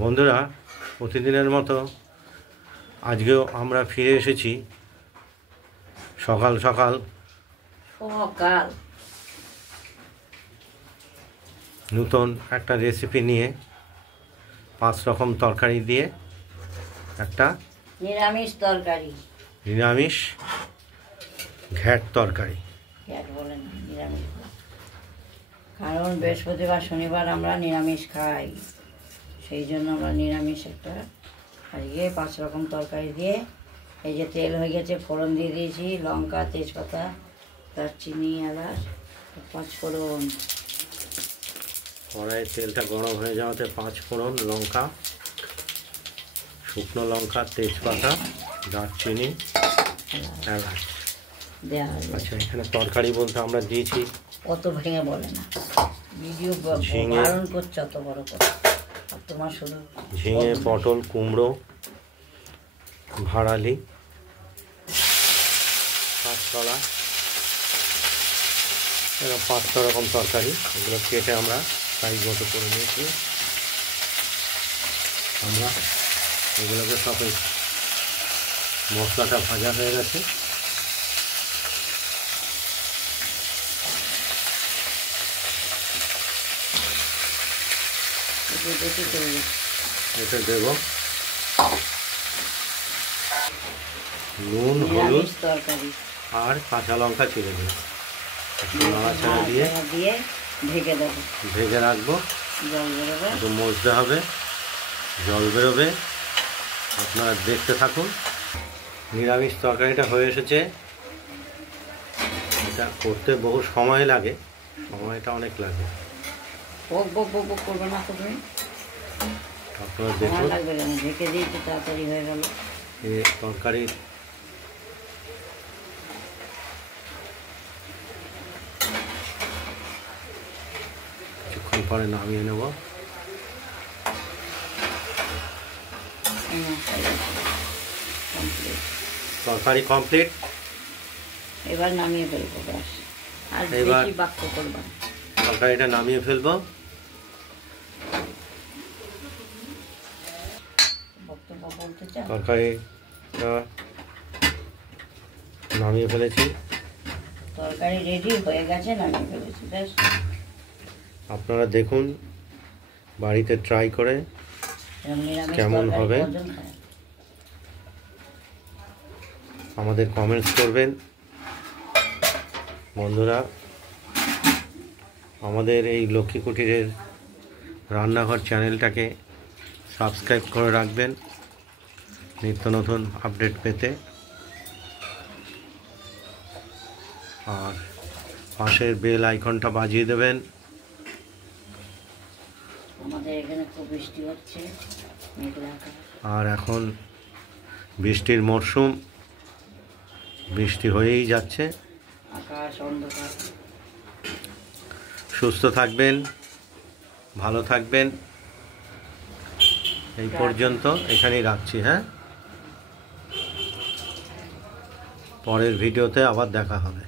বন্ধুরা, প্রতিদিনের মতো আজকেও আমরা ফিরে এসেছি সকাল সকাল নতুন একটা রেসিপি নিয়ে। 5 রকম তরকারি দিয়ে একটা নিরামিষ তরকারি, নিরামিষ ঘ্যাট তরকারি। বলেন নিরামিষ, কারণ বৃহস্পতিবার শনিবার আমরা নিরামিষ খাই, সেই জন্য আমরা নিরামিষ একটা আজকে 5 রকম তরকারি দিয়ে। এই যে তেল হয়ে গেছে, ফোড়ন দিয়ে দিয়েছি, লঙ্কা, তেজপাতা, দারচিনি, এলাচ, 5 ফোড়ন। কড়াইয়ের তেলটা গরম হয়ে যাওয়াতে 5 ফোড়ন, লঙ্কা, শুকনো লঙ্কা, তেজপাতা, দারচিনি, এলাচ দেওয়া। আচ্ছা, এখানে তরকারি বলতে আমরা দিয়েছি, অত ভেঙে বলে না, ভিডিও ঝিঙে, বারণ করছে অত বড় করে। আর তোমার শুধু ঝিঙে, পটল, কুমড়ো, ভাড়ালি, কাঁচকলা, এরকম 5 রকম তরকারি। এগুলো কেটে আমরা সাইজ মতো করে নিয়েছি। আমরা এগুলোকে সব মশলাটা ভাজা হয়ে গেছে। এটা দেব নুন, হলুদ আর কাঁচা লঙ্কা চিড়ে দেব। নাড়াচাড়া দিয়ে ঢেকে দেবো, ভেজে রাখবো। জল বেরোবে, একটু মজতে হবে, জল বেরোবে। আপনারা দেখতে থাকুন। নিরামিষ তরকারিটা হয়ে এসেছে। এটা করতে বহু সময় লাগে, সময়টা অনেক লাগে। বক বক বক বক করবে না তো তুমি, আপনারা সময় দেখুন। লাগবে কেন, ঢেকে দিয়েছি, তাড়াতাড়ি হয়ে গেল। এই তরকারির কিছুক্ষণ পরে নামিয়ে নেব। তরকারি কমপ্লিট। এবার নামিয়ে ফেলবো, ব্যাস। আর এবার বেশি বাক্য করবা না। তরকারিটা নামিয়ে ফেলবো। বক্তব্য বলতে চাও? তরকারিটা নামিয়ে ফেলেছি। তরকারি রেডি হয়ে গেছে, নামিয়ে ফেলেছি, ব্যাস। আপনারা দেখুন, বাড়িতে ট্রাই করে নিরামিষ কেমন তরকারি হবে কজন খায়? আমাদের কমেন্টস করবেন। বন্ধুরা, আমাদের এই লক্ষ্মী কুটিরের রান্নাঘর চ্যানেলটাকে সাবস্ক্রাইব করে রাখবেন নিত্য নতুন আপডেট পেতে। আর পাশের বেল আইকনটা বাজিয়ে দেবেন। আমাদের এখানে খুব বৃষ্টি হচ্ছে, মেঘলা আকাশ। আর এখন বৃষ্টির মরশুম, বৃষ্টি হয়েই যাচ্ছে। আকাশ অন্ধকার। সুস্থ থাকবেন, ভালো থাকবেন। এই পর্যন্ত এখানেই রাখছি। হ্যাঁ, পরের ভিডিওতে আবার দেখা হবে।